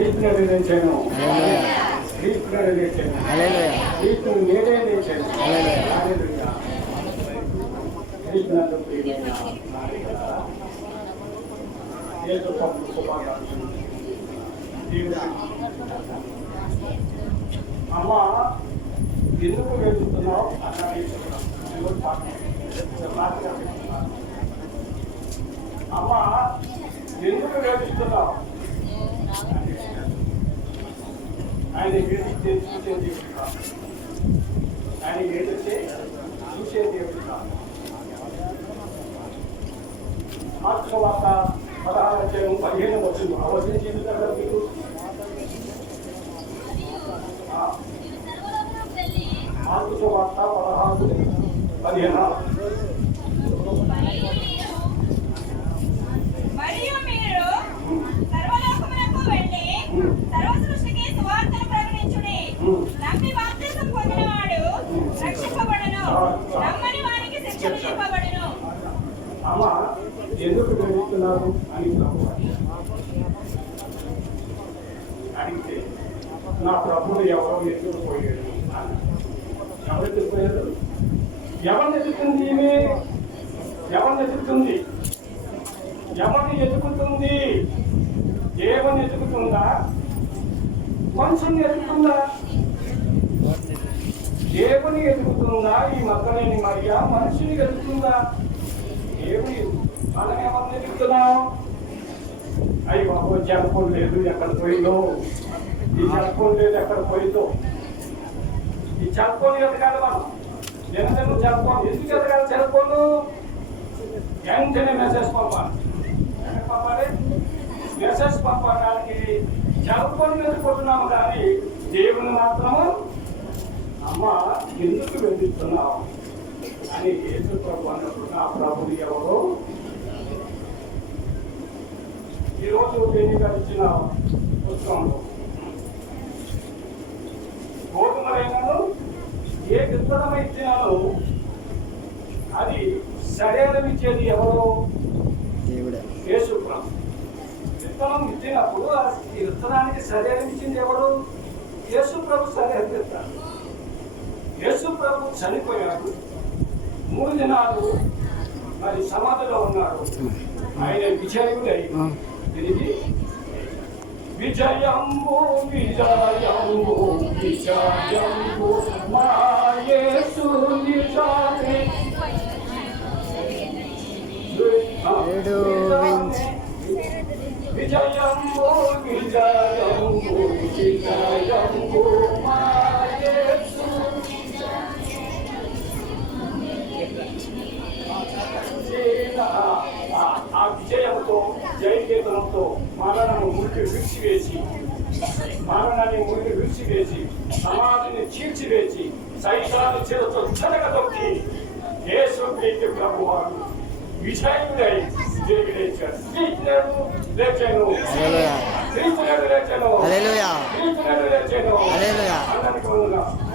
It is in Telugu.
లేచాను క్రీస్తుని లేచాను హల్లెలూయా. క్రీస్తుని నేనే. దేవుని అమ్మ ఎందుకు వెళ్తున్నావు చెప్తున్నాను. అమ్మ ఎందుకు వేధిస్తున్నావు ఆయన వేధిస్తే చూసే దేవుడు కాదు ఆయన ఏదైతే చూసే దేవుడు కాదు మార్క్స్ వార్త పదహారు అధ్యాయం పదిహేను వచ్చింది ఆ. వచ్చిన మీకు ఆ, మార్క్స్ వార్త పదహారు పదిహేను. అమ్మ ఎందుకు వేధిస్తున్నారు అని ప్రభు అడిగితే నా ప్రభువు ఎవరో ఎదురు పోయాడు ఎవరు ఎదురుపోయారు ఎవరిని ఎదుగుతుంది ఈమె? ఎవరిని ఎదుగుతుంది ఎవరిని ఎదుగుతుంది దేవుని ఎదుగుతుందా మనుషుని ఎదుగుతుందా దేవుని ఎదుగుతుందా ఈ మక్కలేని మరియా మనిషిని ఎదుగుతుందా ఏమి మనం ఏమన్నా ఎదుగుతున్నాం. అయ్యి బాబు జలపం లేదు ఎక్కడ పోయిందో. ఈ జలపం లేదు ఎక్కడ పోయిందో. ఈ జలపం ఎదగాలి మనం. నిన్న జలపం ఎందుకు ఎదగాలి జలపంను వెంటనే మెసేజ్ పంపాలి. ఎక్కడ పంపాలి. మెసేజ్ పంపడానికి జలపం వెతుకుంటున్నాము కానీ దేవుని మాత్రము. అమ్మ ఎందుకు వెతుకుతున్నావు అని యేసు ప్రభు అన్నప్పుడు నా ప్రభుని ఎవరు? ఈరోజు ఇచ్చిన పుస్తకంలో. గోధుమలైనను ఏ విత్తనం ఇచ్చినాను అది శరీరం ఇచ్చేది ఎవరు యేసు ప్రభు. విత్తనం ఇచ్చినప్పుడు ఈ విత్తనానికి శరీరం ఇచ్చింది ఎవరు? యేసు ప్రభు శరీరం ఇస్తాడు యేసు ప్రభు చనిపోయాడు. మూడు దినాలు మరి సమాధిలో ఉన్నాడు ఆయన విజయుడై తిరిగి విజయంబు విజయంబు విజయంబు మా యేసు నిజమే ఏడు వించ్. విజయంబు విజయంబు విజయంబు విడిచివేసి మరణాన్ని మురికి విడిచివేసి సమాధిని చీల్చివేసి సైతాన్ని చేతులతో చెరగదొక్కి యేసు ప్రీతి ప్రభువారు విజయుడై తిరిగి లేచాడు లేచాను. లేచాను. లేచాను. అందరికీ.